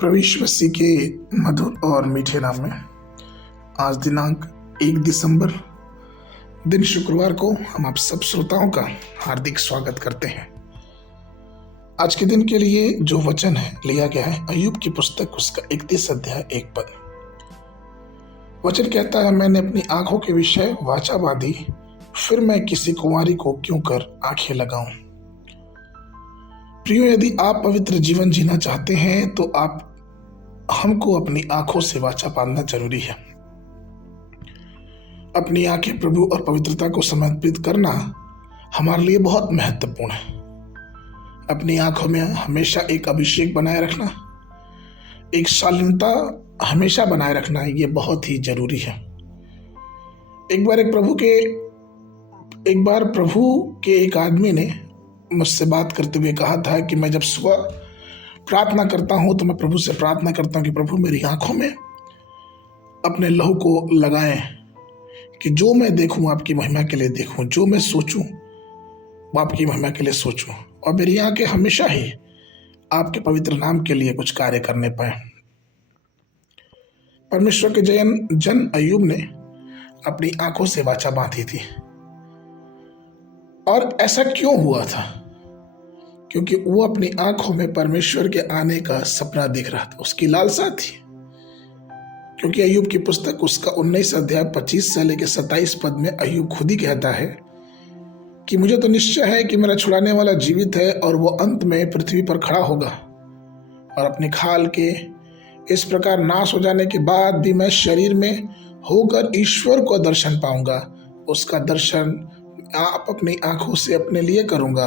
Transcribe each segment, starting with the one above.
प्रभु यीशु मसीह के मधुर और मीठे नाम में आज दिनांक 1 दिसंबर दिन शुक्रवार को हम आप सब श्रोताओं का हार्दिक स्वागत करते हैं। आज के दिन के लिए जो वचन है लिया गया है अय्यूब की पुस्तक उसका 31 अध्याय 1 पद। वचन कहता है, मैंने अपनी आंखों के विषय वाचा बांधी, फिर मैं किसी कुंवारी को क्यों कर आंखें लगाऊं। प्रियो, यदि आप पवित्र जीवन जीना चाहते हैं तो हमको अपनी आंखों से वाचा बांधना जरूरी है। अपनी आंखें प्रभु और पवित्रता को समर्पित करना हमारे लिए बहुत महत्वपूर्ण है। अपनी आंखों में हमेशा एक अभिषेक बनाए रखना, एक शालीनता हमेशा बनाए रखना, ये बहुत ही जरूरी है। एक बार प्रभु के एक आदमी ने मुझसे बात करते हुए कहा था कि मैं जब सुबह प्रार्थना करता हूं तो मैं प्रभु से प्रार्थना करता हूं कि प्रभु मेरी आंखों में अपने लहू को लगाएं, कि जो मैं देखूं आपकी महिमा के लिए देखूं, जो मैं सोचूं वो आपकी महिमा के लिए सोचूं, और मेरी आंखें हमेशा ही आपके पवित्र नाम के लिए कुछ कार्य करने पाए। परमेश्वर के जन अय्यूब ने अपनी आंखों से वाचा बांधी थी। और ऐसा क्यों हुआ था? क्योंकि वो अपनी आंखों में परमेश्वर के आने का सपना देख रहा था, उसकी लालसा थी। क्योंकि अय्यूब की पुस्तक उसका 19 अध्याय 25 से लेकर 27 पद में अय्यूब खुद ही कहता है कि मुझे तो निश्चय है कि मेरा छुड़ाने वाला जीवित है और वो अंत में पृथ्वी पर खड़ा होगा, और अपने खाल के इस प्रकार नाश हो जाने के बाद भी मैं शरीर में होकर ईश्वर को दर्शन पाऊंगा। उसका दर्शन आप अपनी आंखों से अपने लिए करूंगा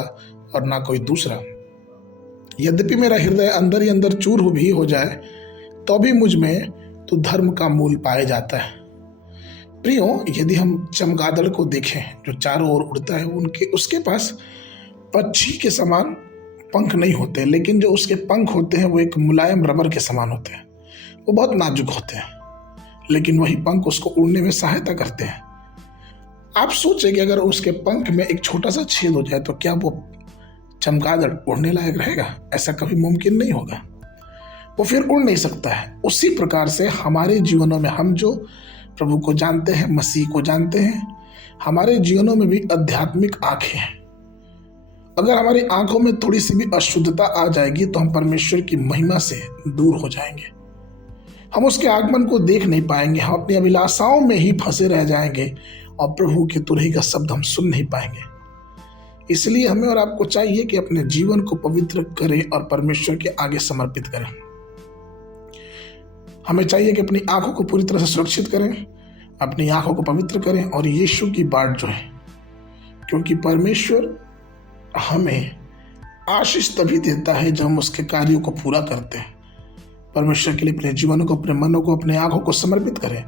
और ना कोई दूसरा। यद्यपि मेरा हृदय अंदर ही अंदर चूर भी हो जाए तो भी मुझ में तो धर्म का मूल पाया जाता है। प्रियो, यदि हम चमगादड़ को देखें जो चारों ओर उड़ता है, उसके पास पक्षी के समान पंख नहीं होते, लेकिन जो उसके पंख होते हैं वो एक मुलायम रबर के समान होते हैं। वो बहुत नाजुक होते हैं, लेकिन वही पंख उसको उड़ने में सहायता करते हैं। आप सोचें कि अगर उसके पंख में एक छोटा सा छेद हो जाए तो क्या वो चमगादड़ उड़ने लायक रहेगा? ऐसा कभी मुमकिन नहीं होगा, वो फिर उड़ नहीं सकता है। उसी प्रकार से हमारे जीवनों में हम जो प्रभु को जानते हैं, मसीह को जानते हैं, हमारे जीवनों में भी आध्यात्मिक आंखें हैं। अगर हमारी आंखों में थोड़ी सी भी अशुद्धता आ जाएगी तो हम परमेश्वर की महिमा से दूर हो जाएंगे। हम उसके आगमन को देख नहीं पाएंगे, हम अपनी अभिलाषाओं में ही फंसे रह जाएंगे और प्रभु की तुरही का शब्द हम सुन नहीं पाएंगे। इसलिए हमें और आपको चाहिए कि अपने जीवन को पवित्र करें और परमेश्वर के आगे समर्पित करें। हमें चाहिए कि अपनी आंखों को पूरी तरह से सुरक्षित करें, अपनी आंखों को पवित्र करें और यीशु की बाट जो है, क्योंकि परमेश्वर हमें आशीष तभी देता है जब हम उसके कार्यों को पूरा करते हैं। परमेश्वर के लिए अपने जीवनों को, अपने मनों को, अपने आंखों को समर्पित करें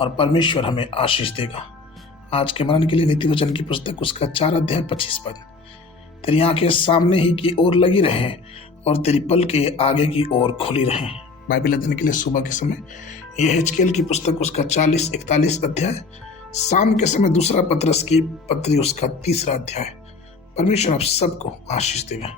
और परमेश्वर हमें आशीष देगा। आज के मनन के लिए नीति वचन की पुस्तक उसका 4 अध्याय 25 पद। तेरी आंखें सामने ही की ओर लगी रहें और तेरी पलकें आगे की ओर खुली रहें। बाइबल अध्ययन के लिए सुबह के समय यहेजकेल की पुस्तक उसका 40-41 अध्याय, शाम के समय दूसरा पतरस की पत्री उसका 3 अध्याय। परमेश्वर आप सबको आशीष देगा।